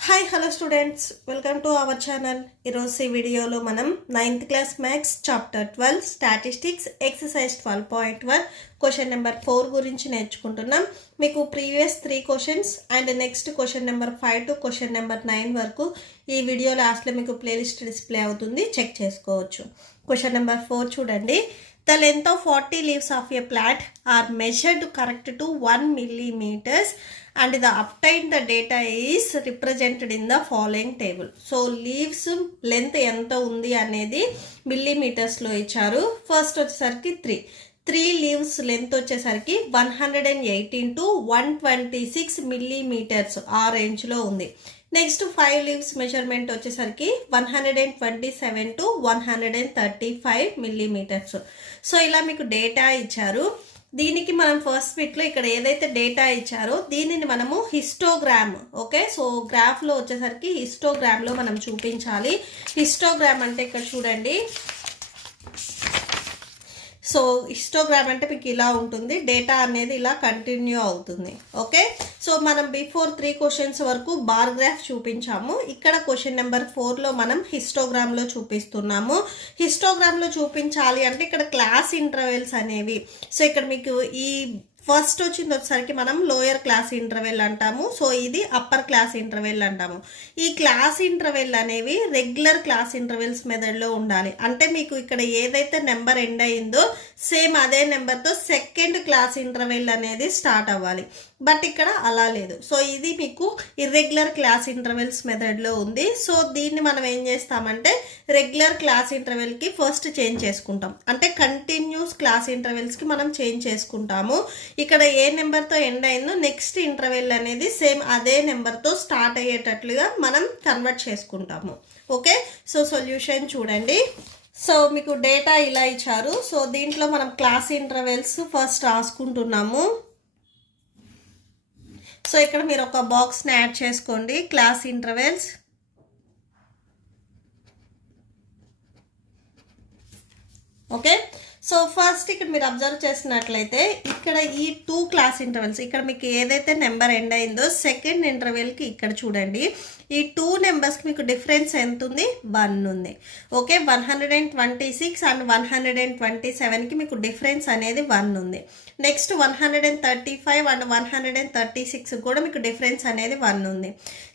Hi hello students, welcome to our channel. ఈరోజు ఈ వీడియోలో మనం 9th class maths chapter 12 statistics exercise 12.1 question number 4 గురించి నేర్చుకుంటున్నాం. మీకు previous 3 questions and next question number 5 to question number 9 వరకు ఈ వీడియో లాస్ట్లో మీకు ప్లేలిస్ట్ డిస్ప్లే అవుతుంది, చెక్ చేసుకోవచ్చు. క్వశ్చన్ నెంబర్ 4 చూడండి. The length of 40 leaves of a plant are measured correct to 1 millimeters and the obtained data is represented in the following table. So leaves length ఎంత ఉంది అనేది మిల్లీమీటర్స్లో ఇచ్చారు. First వచ్చేసరికి 3 leaves length వచ్చేసరికి 118 to 126 millimetres ఆ రేంజ్లో ఉంది. నెక్స్ట్ 5 లీవ్స్ మెజర్మెంట్ వచ్చేసరికి 127 to 135 మిల్లీమీటర్స్. సో ఇలా మీకు డేటా ఇచ్చారు. దీనికి మనం ఫస్ట్ బిట్లో ఇక్కడ ఏదైతే డేటా ఇచ్చారో దీనిని మనము హిస్టోగ్రామ్, ఓకే, సో గ్రాఫ్లో వచ్చేసరికి హిస్టోగ్రామ్లో మనం చూపించాలి. హిస్టోగ్రామ్ అంటే ఇక్కడ చూడండి. సో హిస్టోగ్రామ్ అంటే మీకు ఇలా ఉంటుంది, డేటా అనేది ఇలా కంటిన్యూ అవుతుంది. ఓకే, సో మనం బిఫోర్ 3 క్వశ్చన్స్ వరకు బార్ గ్రాఫ్ చూపించాము. ఇక్కడ క్వశ్చన్ నెంబర్ 4లో మనం హిస్టోగ్రామ్లో చూపిస్తున్నాము. హిస్టోగ్రామ్లో చూపించాలి అంటే ఇక్కడ క్లాస్ ఇంటర్వెల్స్ అనేవి, సో ఇక్కడ మీకు ఈ ఫస్ట్ వచ్చింది వచ్చేసరికి మనం లోయర్ క్లాస్ ఇంటర్వెల్ అంటాము. సో ఇది అప్పర్ క్లాస్ ఇంటర్వెల్ అంటాము. ఈ క్లాస్ ఇంటర్వెల్ అనేవి రెగ్యులర్ క్లాస్ ఇంటర్వెల్స్ మెథడ్లో ఉండాలి. అంటే మీకు ఇక్కడ ఏదైతే నెంబర్ ఎండ్ అయిందో సేమ్ అదే నెంబర్తో సెకండ్ క్లాస్ ఇంటర్వెల్ అనేది స్టార్ట్ అవ్వాలి. బట్ ఇక్కడ అలా లేదు. సో ఇది మీకు ఇర్రెగ్యులర్ క్లాస్ ఇంటర్వెల్స్ మెథడ్లో ఉంది. సో దీన్ని మనం ఏం చేస్తామంటే రెగ్యులర్ క్లాస్ ఇంటర్వెల్కి ఫస్ట్ చేంజ్ చేసుకుంటాం. అంటే కంటిన్యూస్ క్లాస్ ఇంటర్వెల్స్కి మనం చేంజ్ చేసుకుంటాము. ఇక్కడ ఏ నెంబర్తో ఎండ్ అయిందో నెక్స్ట్ ఇంటర్వెల్ అనేది సేమ్ అదే నెంబర్తో స్టార్ట్ అయ్యేటట్లుగా మనం కన్వర్ట్ చేసుకుంటాము. ఓకే, సో సొల్యూషన్ చూడండి. సో మీకు డేటా ఇలా ఇచ్చారు. సో దీంట్లో మనం క్లాస్ ఇంటర్వెల్స్ ఫస్ట్ రాసుకుంటున్నాము. సో ఇక్కడ మీరు ఒక బాక్స్ని యాడ్ చేసుకోండి, class intervals. Okay, so first ఇక్కడ మీరు అబ్జర్వ్ చేసినట్లయితే ఇక్కడ ఈ 2 క్లాస్ ఇంటర్వెల్స్, ఇక్కడ మీకు ఏదైతే నెంబర్ ఎండ్ అయిందో సెకండ్ ఇంటర్వెల్కి ఇక్కడ చూడండి ఈ 2 నెంబర్స్కి మీకు డిఫరెన్స్ ఎంత ఉంది? 1 ఉంది. ఓకే, 126 అండ్ 127కి మీకు డిఫరెన్స్ అనేది 1 ఉంది. నెక్స్ట్ 135 అండ్ 136 కూడా మీకు డిఫరెన్స్ అనేది 1 ఉంది.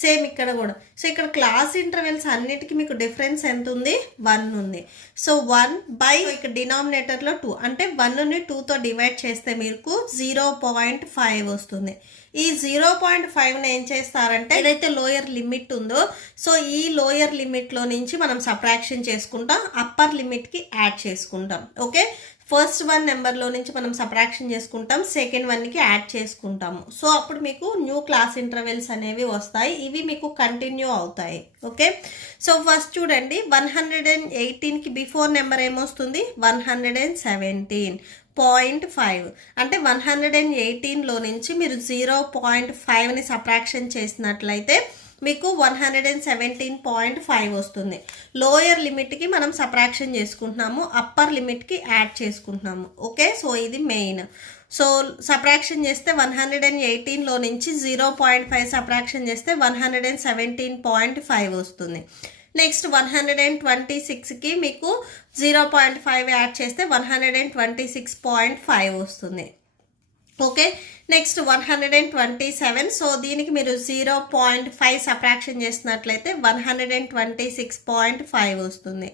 సేమ్ ఇక్కడ కూడా. సో ఇక్కడ క్లాస్ ఇంటర్వెల్స్ అన్నిటికీ మీకు డిఫరెన్స్ ఎంత ఉంది? 1 ఉంది. సో 1 బై ఇక్కడ డినామినేటర్లో 2 అంటే 1ని 2తో డివైడ్ చేస్తే మీకు 0.5 వస్తుంది. ఈ 0.5ని ఏం చేస్తారంటే ఏదైతే లోయర్ లిమిట్ ఉందో సో ఈ లోయర్ లిమిట్లో నుంచి మనం సబ్ట్రాక్షన్ చేసుకుంటాం, అప్పర్ లిమిట్కి యాడ్ చేసుకుంటాం. ఓకే, ఫస్ట్ 1 నెంబర్లో నుంచి మనం సబ్ట్రాక్షన్ చేసుకుంటాం, సెకండ్ 1కి యాడ్ చేసుకుంటాము. సో అప్పుడు మీకు న్యూ క్లాస్ ఇంటర్వెల్స్ అనేవి వస్తాయి, ఇవి మీకు కంటిన్యూ అవుతాయి. ఓకే, సో ఫస్ట్ చూడండి 118కి బిఫోర్ నెంబర్ ఏమొస్తుంది? 117.5 అంటే 118లో నుంచి మీరు 0.5ని సబ్ట్రాక్షన్ చేసినట్లయితే మీకు 117.5 వస్తుంది. లోయర్ లిమిట్కి మనం సబ్ట్రాక్షన్ చేసుకుంటున్నాము, అప్పర్ లిమిట్కి యాడ్ చేసుకుంటున్నాము. ఓకే, సో ఇది మెయిన్. సో సబ్ట్రాక్షన్ చేస్తే 118లో నుంచి 0.5 సబ్ట్రాక్షన్ చేస్తే 117.5 వస్తుంది. నెక్స్ట్ 126కి మీకు 0.5 యాడ్ చేస్తే 126.5 వస్తుంది. Okay, next 127. సో దీనికి మీరు 0.5 సబ్ట్రాక్షన్ చేసినట్లయితే 126.5 వస్తుంది.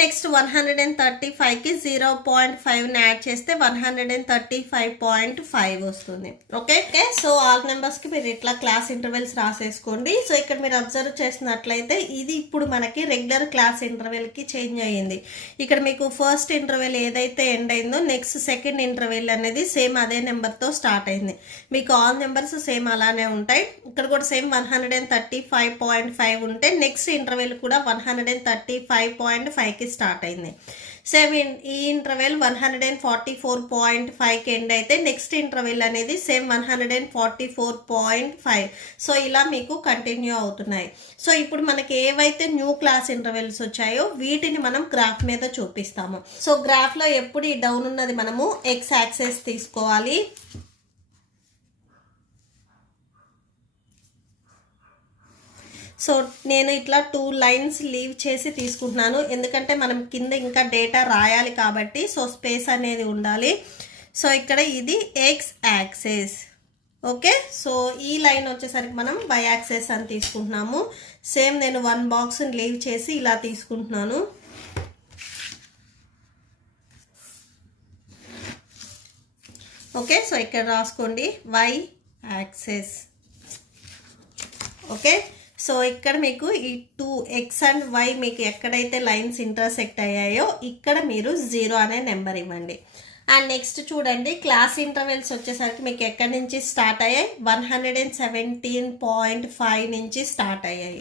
నెక్స్ట్ 135కి 0.5ని యాడ్ చేస్తే 135.5 వస్తుంది. ఓకే, సో ఆల్ నెంబర్స్కి మీరు ఇట్లా క్లాస్ ఇంటర్వెల్స్ రాసేసుకోండి. సో ఇక్కడ మీరు అబ్జర్వ్ చేసినట్లయితే ఇది ఇప్పుడు మనకి రెగ్యులర్ క్లాస్ ఇంటర్వెల్కి చేంజ్ అయ్యింది. ఇక్కడ మీకు ఫస్ట్ ఇంటర్వెల్ ఏదైతే ఎండ్ అయిందో నెక్స్ట్ సెకండ్ ఇంటర్వెల్ అనేది సేమ్ అదే నెంబర్తో స్టార్ట్ అయింది. మీకు ఆల్ నెంబర్స్ సేమ్ అలానే ఉంటాయి. ఇక్కడ కూడా సేమ్ 135.5 ఉంటే నెక్స్ట్ ఇంటర్వెల్ కూడా 135.5కి స్టార్ట్ అయింది. సేమ్ ఈ ఇంటర్వెల్ 144.5కి ఎండ్ అయితే నెక్స్ట్ ఇంటర్వెల్ అనేది సేమ్ 144.5. సో ఇలా మీకు కంటిన్యూ అవుతున్నాయి. సో ఇప్పుడు మనకి ఏవైతే న్యూ క్లాస్ ఇంటర్వెల్స్ వచ్చాయో వీటిని మనం గ్రాఫ్ మీద చూపిస్తాము. సో గ్రాఫ్లో ఎప్పుడు ఈ డౌన్ ఉన్నది మనము ఎక్స్ యాక్సెస్ తీసుకోవాలి. సో నేను ఇట్లా 2 లైన్స్ లీవ్ చేసి తీసుకుంటున్నాను, ఎందుకంటే మనం కింద ఇంకా డేటా రాయాలి కాబట్టి సో స్పేస్ అనేది ఉండాలి. సో ఇక్కడ ఇది ఎక్స్ యాక్సెస్. ఓకే, సో ఈ లైన్ వచ్చేసరికి మనం వై యాక్సెస్ అని తీసుకుంటున్నాము. సేమ్ నేను 1 బాక్స్ని లీవ్ చేసి ఇలా తీసుకుంటున్నాను. ఓకే, సో ఇక్కడ రాసుకోండి వై యాక్సెస్. ఓకే, సో ఇక్కడ మీకు ఈ 2x అండ్ y మీకు ఎక్కడైతే లైన్స్ ఇంటర్సెక్ట్ అయ్యాయో ఇక్కడ మీరు 0 అనే నెంబర్ ఇవ్వండి. అండ్ నెక్స్ట్ చూడండి, క్లాస్ ఇంటర్వెల్స్ వచ్చేసరికి మీకు ఎక్కడి నుంచి స్టార్ట్ అయ్యాయి, 117.5 నుంచి స్టార్ట్ అయ్యాయి.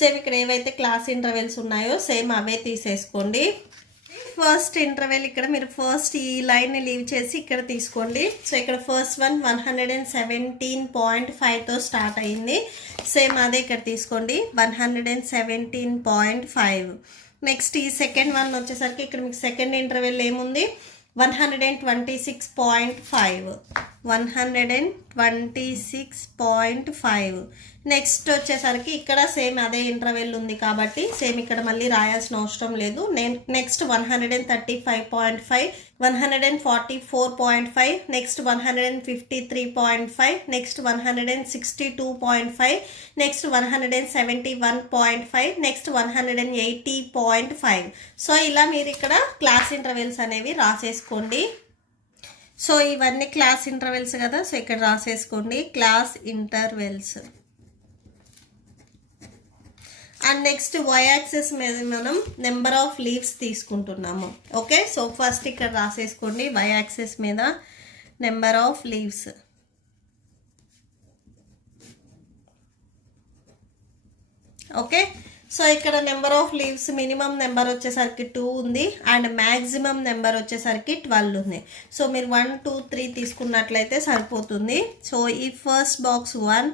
సేమ్ ఇక్కడ ఏవైతే క్లాస్ ఇంటర్వెల్స్ ఉన్నాయో సేమ్ అవే తీసేసుకోండి. ఫస్ట్ ఇంటర్వెల్ ఇక్కడ మీరు ఫస్ట్ ఈ లైన్ని లీవ్ చేసి ఇక్కడ తీసుకోండి. సో ఇక్కడ ఫస్ట్ వన్ 117.5తో స్టార్ట్ అయింది. సేమ్ అదే ఇక్కడ తీసుకోండి 117.5. నెక్స్ట్ ఈ సెకండ్ వన్ వచ్చేసరికి ఇక్కడ మీకు సెకండ్ ఇంటర్వెల్ ఏముంది, 126.5. 126.5. నెక్స్ట్ వచ్చేసరికి ఇక్కడ సేమ్ అదే ఇంటర్వెల్ ఉంది కాబట్టి సేమ్ ఇక్కడ మళ్ళీ రాయాల్సిన అవసరం లేదు. Next 135.5, 144.5, next 153.5, next 162.5, next 171.5, next 180.5. So ఇలా మీరు ఇక్కడ క్లాస్ ఇంటర్వెల్స్ అనేవి రాసేసుకోండి. సో ఇవన్నీ క్లాస్ ఇంటర్వెల్స్ కదా, సో ఇక్కడ రాసేసుకోండి class intervals. And next Y axis మీద మనం నెంబర్ ఆఫ్ లీవ్స్ తీసుకుంటున్నాము. ఓకే, సో ఫస్ట్ ఇక్కడ రాసేసుకోండి వై యాక్సెస్ మీద number of leaves. Okay, so ఇక్కడ number of leaves minimum number వచ్చేసరికి 2 ఉంది అండ్ మ్యాక్సిమం నెంబర్ వచ్చేసరికి 12 ఉంది. సో మీరు 1, 2, 3 తీసుకున్నట్లయితే సరిపోతుంది. సో ఈ ఫస్ట్ బాక్స్ 1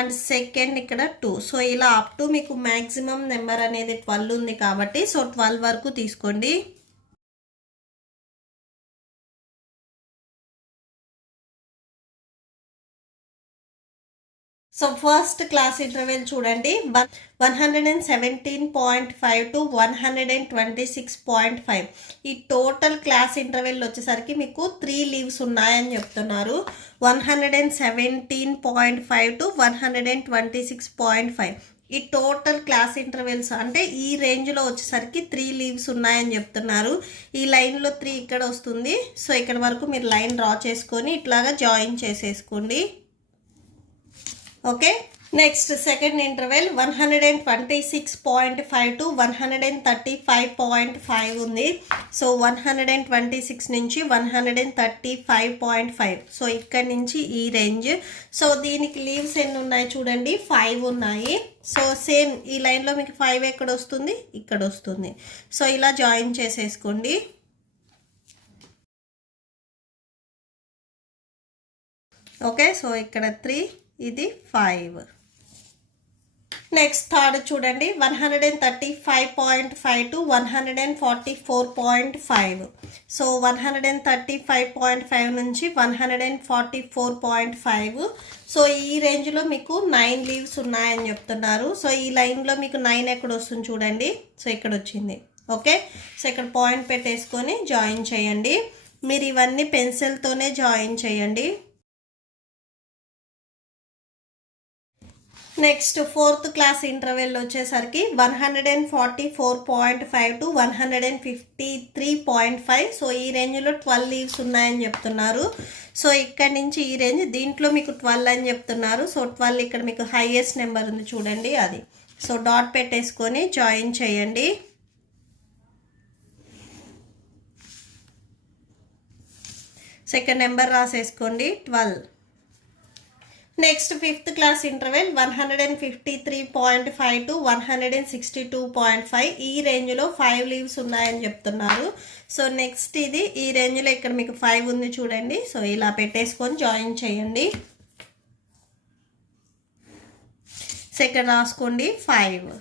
అండ్ సెకండ్ ఇక్కడ 2. సో ఇలా అప్ టు మీకు మ్యాక్సిమం నెంబర్ అనేది 12 ఉంది కాబట్టి సో 12 వరకు తీసుకోండి. సో ఫస్ట్ క్లాస్ ఇంటర్వెల్ చూడండి 117.5 to 126.5. ఈ టోటల్ క్లాస్ ఇంటర్వెల్ వచ్చేసరికి మీకు 3 లీవ్స్ ఉన్నాయని చెప్తున్నారు. 117.5 to 126.5. ఈ టోటల్ క్లాస్ ఇంటర్వెల్స్ అంటే ఈ రేంజ్లో వచ్చేసరికి 3 లీవ్స్ ఉన్నాయని చెప్తున్నారు. ఈ లైన్లో 3 ఇక్కడ వస్తుంది. సో ఇక్కడ వరకు మీరు లైన్ డ్రా చేసుకొని ఇట్లాగా జాయిన్ చేసేసుకోండి. Okay, next second interval 126.5 to 135.5 ఉంది. సో 126 నుంచి 135.5. సో ఇక్కడ నుంచి ఈ రేంజ్. సో దీనికి లీవ్స్ ఎన్ని ఉన్నాయి చూడండి, 5 ఉన్నాయి. సో సేమ్ ఈ లైన్లో మీకు 5 ఎక్కడ వస్తుంది, ఇక్కడ వస్తుంది. సో ఇలా జాయిన్ చేసేసుకోండి. ఓకే, సో ఇక్కడ 3, ఇది 5. నెక్స్ట్ థర్డ్ చూడండి 135.5 to 144.5. సో 135.5 నుంచి 144.5. సో ఈ రేంజ్లో మీకు 9 లీవ్స్ ఉన్నాయని చెప్తున్నారు. సో ఈ లైన్లో మీకు 9 ఎక్కడ వస్తుంది చూడండి, సో ఇక్కడ వచ్చింది. ఓకే, సో ఇక్కడ పాయింట్ పెట్టేసుకొని జాయిన్ చేయండి. మీరు ఇవన్నీ పెన్సిల్తోనే జాయిన్ చేయండి. నెక్స్ట్ ఫోర్త్ క్లాస్ ఇంటర్వెల్ వచ్చేసరికి 144.5 to 153.5. సో ఈ రేంజ్లో 12 లీవ్స్ ఉన్నాయని చెప్తున్నారు. సో ఇక్కడ నుంచి ఈ రేంజ్ దీంట్లో మీకు 12 అని చెప్తున్నారు. సో 12 ఇక్కడ మీకు హైయెస్ట్ నెంబర్ ఉంది చూడండి అది. సో డాట్ పెట్టేసుకొని జాయిన్ చేయండి. సెకండ్ నెంబర్ రాసేసుకోండి 12. Next fifth class interval 153.5 to 162.5. ఈ రేంజ్లో 5 లీవ్స్ ఉన్నాయని చెప్తున్నారు. సో నెక్స్ట్ ఇది ఈ రేంజ్లో ఇక్కడ మీకు 5 ఉంది చూడండి. సో ఇలా పెట్టేసుకొని జాయిన్ చేయండి. సెకండ్ రాసుకోండి 5.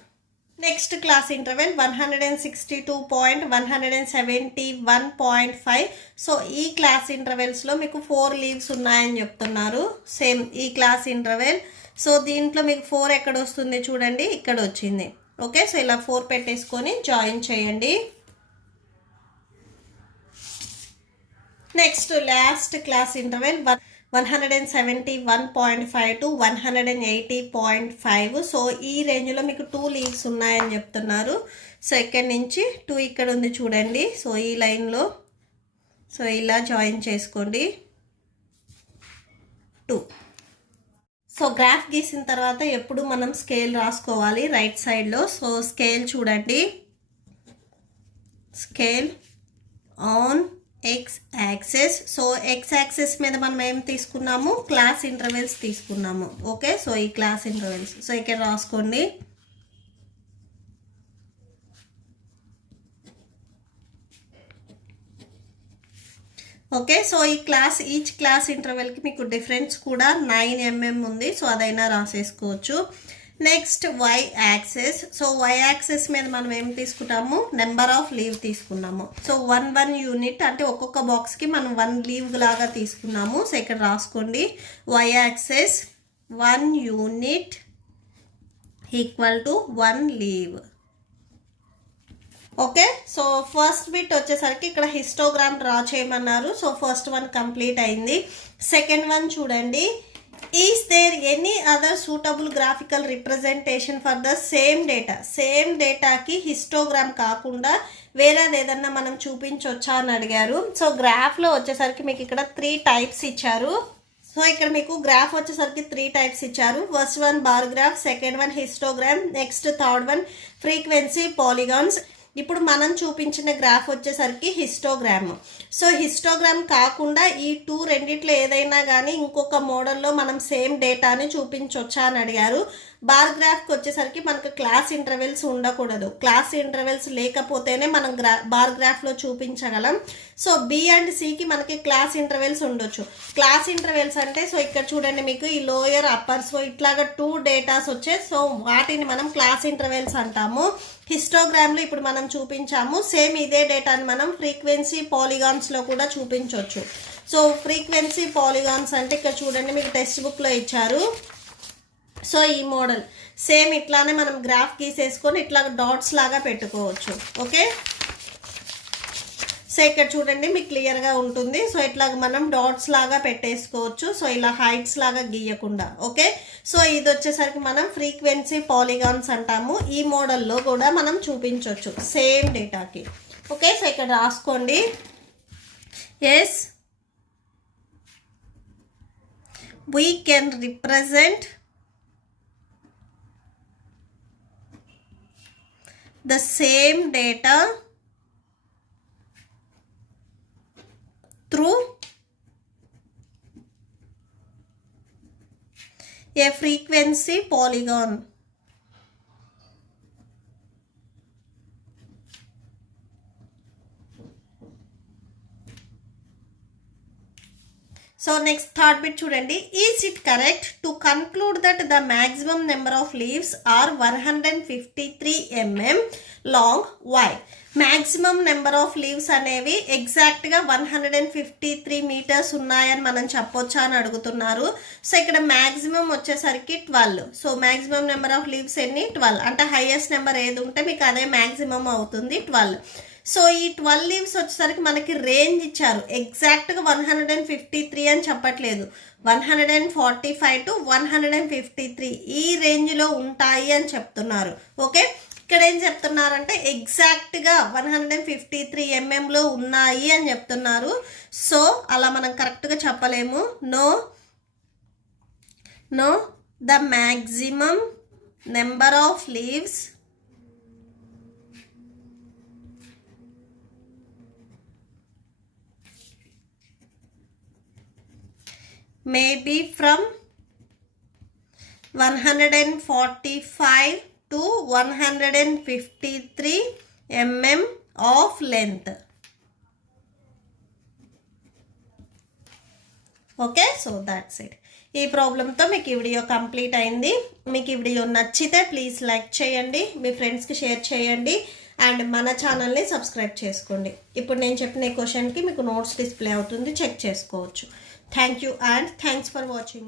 Next class interval 160.171.5. సో ఈ క్లాస్ ఇంటర్వెల్స్లో మీకు 4 లీవ్స్ ఉన్నాయని చెప్తున్నారు. సేమ్ ఈ క్లాస్ ఇంటర్వెల్ సో దీంట్లో మీకు 4 ఎక్కడ వస్తుంది చూడండి, ఇక్కడ వచ్చింది. ఓకే, సో ఇలా 4 పెట్టేసుకొని జాయిన్ చేయండి. Next last class interval 171.5 to 180.5. So ఈ రేంజ్లో మీకు 2 లీవ్స్ ఉన్నాయని చెప్తున్నారు. సో ఇక్కడ నుంచి 2 ఇక్కడ ఉంది చూడండి. సో ఈ లైన్లో సో ఇలా జాయిన్ చేసుకోండి 2. సో గ్రాఫ్ గీసిన తర్వాత ఎప్పుడు మనం స్కేల్ రాసుకోవాలి రైట్ సైడ్లో. సో స్కేల్ చూడండి, scale on X axis. So X axis మీద మనం ఏం తీసుకున్నాము, క్లాస్ ఇంటర్వెల్స్ తీసుకున్నాము. ఓకే, సో ఈ క్లాస్ ఇంటర్వెల్స్ సో ఇక్కడ రాసుకోండి. ఓకే, సో ఈ ఈచ్ క్లాస్ ఇంటర్వెల్కి మీకు డిఫరెన్స్ కూడా 9 mm ఉంది. సో అదైనా రాసేసుకోవచ్చు. Next Y axis. So Y axis మీద మనం ఏం తీసుకున్నాము, నెంబర్ ఆఫ్ లీవ్ తీసుకున్నాము. సో 1 యూనిట్ అంటే ఒక్కొక్క బాక్స్కి మనం 1 లీవ్ లాగా తీసుకున్నాము. సో ఇక్కడ రాసుకోండి, Y axis 1 unit equal to 1 leave. Okay, so first bit వచ్చేసరికి ఇక్కడ హిస్టోగ్రామ్ డ్రా చేయమన్నారు. సో ఫస్ట్ వన్ కంప్లీట్ అయింది. సెకండ్ వన్ చూడండి, is there any other suitable graphical representation for the same data. Same డేటాకి histogram కాకుండా వేరేది ఏదన్నా మనం చూపించవచ్చా అని అడిగారు. సో గ్రాఫ్లో వచ్చేసరికి మీకు ఇక్కడ 3 టైప్స్ ఇచ్చారు. సో ఇక్కడ మీకు గ్రాఫ్ వచ్చేసరికి 3 టైప్స్ ఇచ్చారు. First one bar graph, second one histogram, next third one frequency polygons. ఇప్పుడు మనం చూపించిన గ్రాఫ్ వచ్చేసరికి హిస్టోగ్రామ్. సో హిస్టోగ్రామ్ కాకుండా ఈ 2 రెండిట్లో ఏదైనా కానీ ఇంకొక మోడల్లో మనం సేమ్ డేటాని చూపించవచ్చా అని అడిగారు. బార్ గ్రాఫ్కి వచ్చేసరికి మనకు క్లాస్ ఇంటర్వెల్స్ ఉండకూడదు. క్లాస్ ఇంటర్వెల్స్ లేకపోతేనే మనం బార్ గ్రాఫ్లో చూపించగలం. సో బి అండ్ సికి మనకి క్లాస్ ఇంటర్వెల్స్ ఉండొచ్చు. క్లాస్ ఇంటర్వెల్స్ అంటే సో ఇక్కడ చూడండి మీకు ఈ లోయర్ అప్పర్ సో ఇట్లాగా 2 డేటాస్ వచ్చాయి. సో వాటిని మనం క్లాస్ ఇంటర్వెల్స్ అంటాము. హిస్టోగ్రామ్లో ఇప్పుడు మనం చూపించాము. సేమ్ ఇదే డేటాని మనం ఫ్రీక్వెన్సీ పాలిగాన్స్లో కూడా చూపించవచ్చు. సో ఫ్రీక్వెన్సీ పాలిగాన్స్ అంటే ఇక్కడ చూడండి మీకు టెక్స్ట్ బుక్లో ఇచ్చారు. సో ఈ మోడల్ సేమ్ ఇట్లానే మనం గ్రాఫ్ గీసేసుకొని ఇట్లా డాట్స్ లాగా పెట్టుకోవచ్చు. ఓకే, సో ఇక్కడ చూడండి మీకు క్లియర్గా ఉంటుంది. సో ఇట్లా మనం డాట్స్ లాగా పెట్టేసుకోవచ్చు. సో ఇలా హైట్స్ లాగా గీయకుండా. ఓకే, సో ఇది వచ్చేసరికి మనం ఫ్రీక్వెన్సీ పాలిగాన్స్ అంటాము. ఈ మోడల్లో కూడా మనం చూపించవచ్చు సేమ్ డేటాకి. ఓకే, సో ఇక్కడ రాసుకోండి, yes we can represent the same data through a frequency polygon. So next third bit చూడండి, is it correct to conclude that the maximum number of leaves are 153 mm long? Why? maximum number of leaves అనేవి ఎగ్జాక్ట్గా 153 metres ఉన్నాయని మనం చెప్పొచ్చా అని అడుగుతున్నారు. So ఇక్కడ maximum వచ్చేసరికి 12. So maximum number of leaves ఎన్ని 12 అంటే హైయెస్ట్ నెంబర్ ఏది ఉంటే మీకు అదే మ్యాక్సిమం అవుతుంది 12. సో ఈ 12 లీవ్స్ వచ్చేసరికి మనకి రేంజ్ ఇచ్చారు. ఎగ్జాక్ట్గా 153 అని చెప్పట్లేదు, 145 to 153 ఈ రేంజ్లో ఉంటాయి అని చెప్తున్నారు. ఓకే, ఇక్కడ ఏం చెప్తున్నారంటే ఎగ్జాక్ట్గా 153 mm ఉన్నాయి అని చెప్తున్నారు. సో అలా మనం కరెక్ట్గా చెప్పలేము. Know the maximum number of leaves may be from 145 to 153 mm of length. Okay, so that's it. ఈ ప్రాబ్లంతో మీకు ఈ వీడియో కంప్లీట్ అయింది. మీకు ఈ వీడియో నచ్చితే ప్లీజ్ లైక్ చేయండి, మీ ఫ్రెండ్స్కి షేర్ చేయండి అండ్ మన ఛానల్ని సబ్స్క్రైబ్ చేసుకోండి. ఇప్పుడు నేను చెప్పిన క్వశ్చన్కి మీకు నోట్స్ డిస్ప్లే అవుతుంది, చెక్ చేసుకోవచ్చు. Thank you and thanks for watching.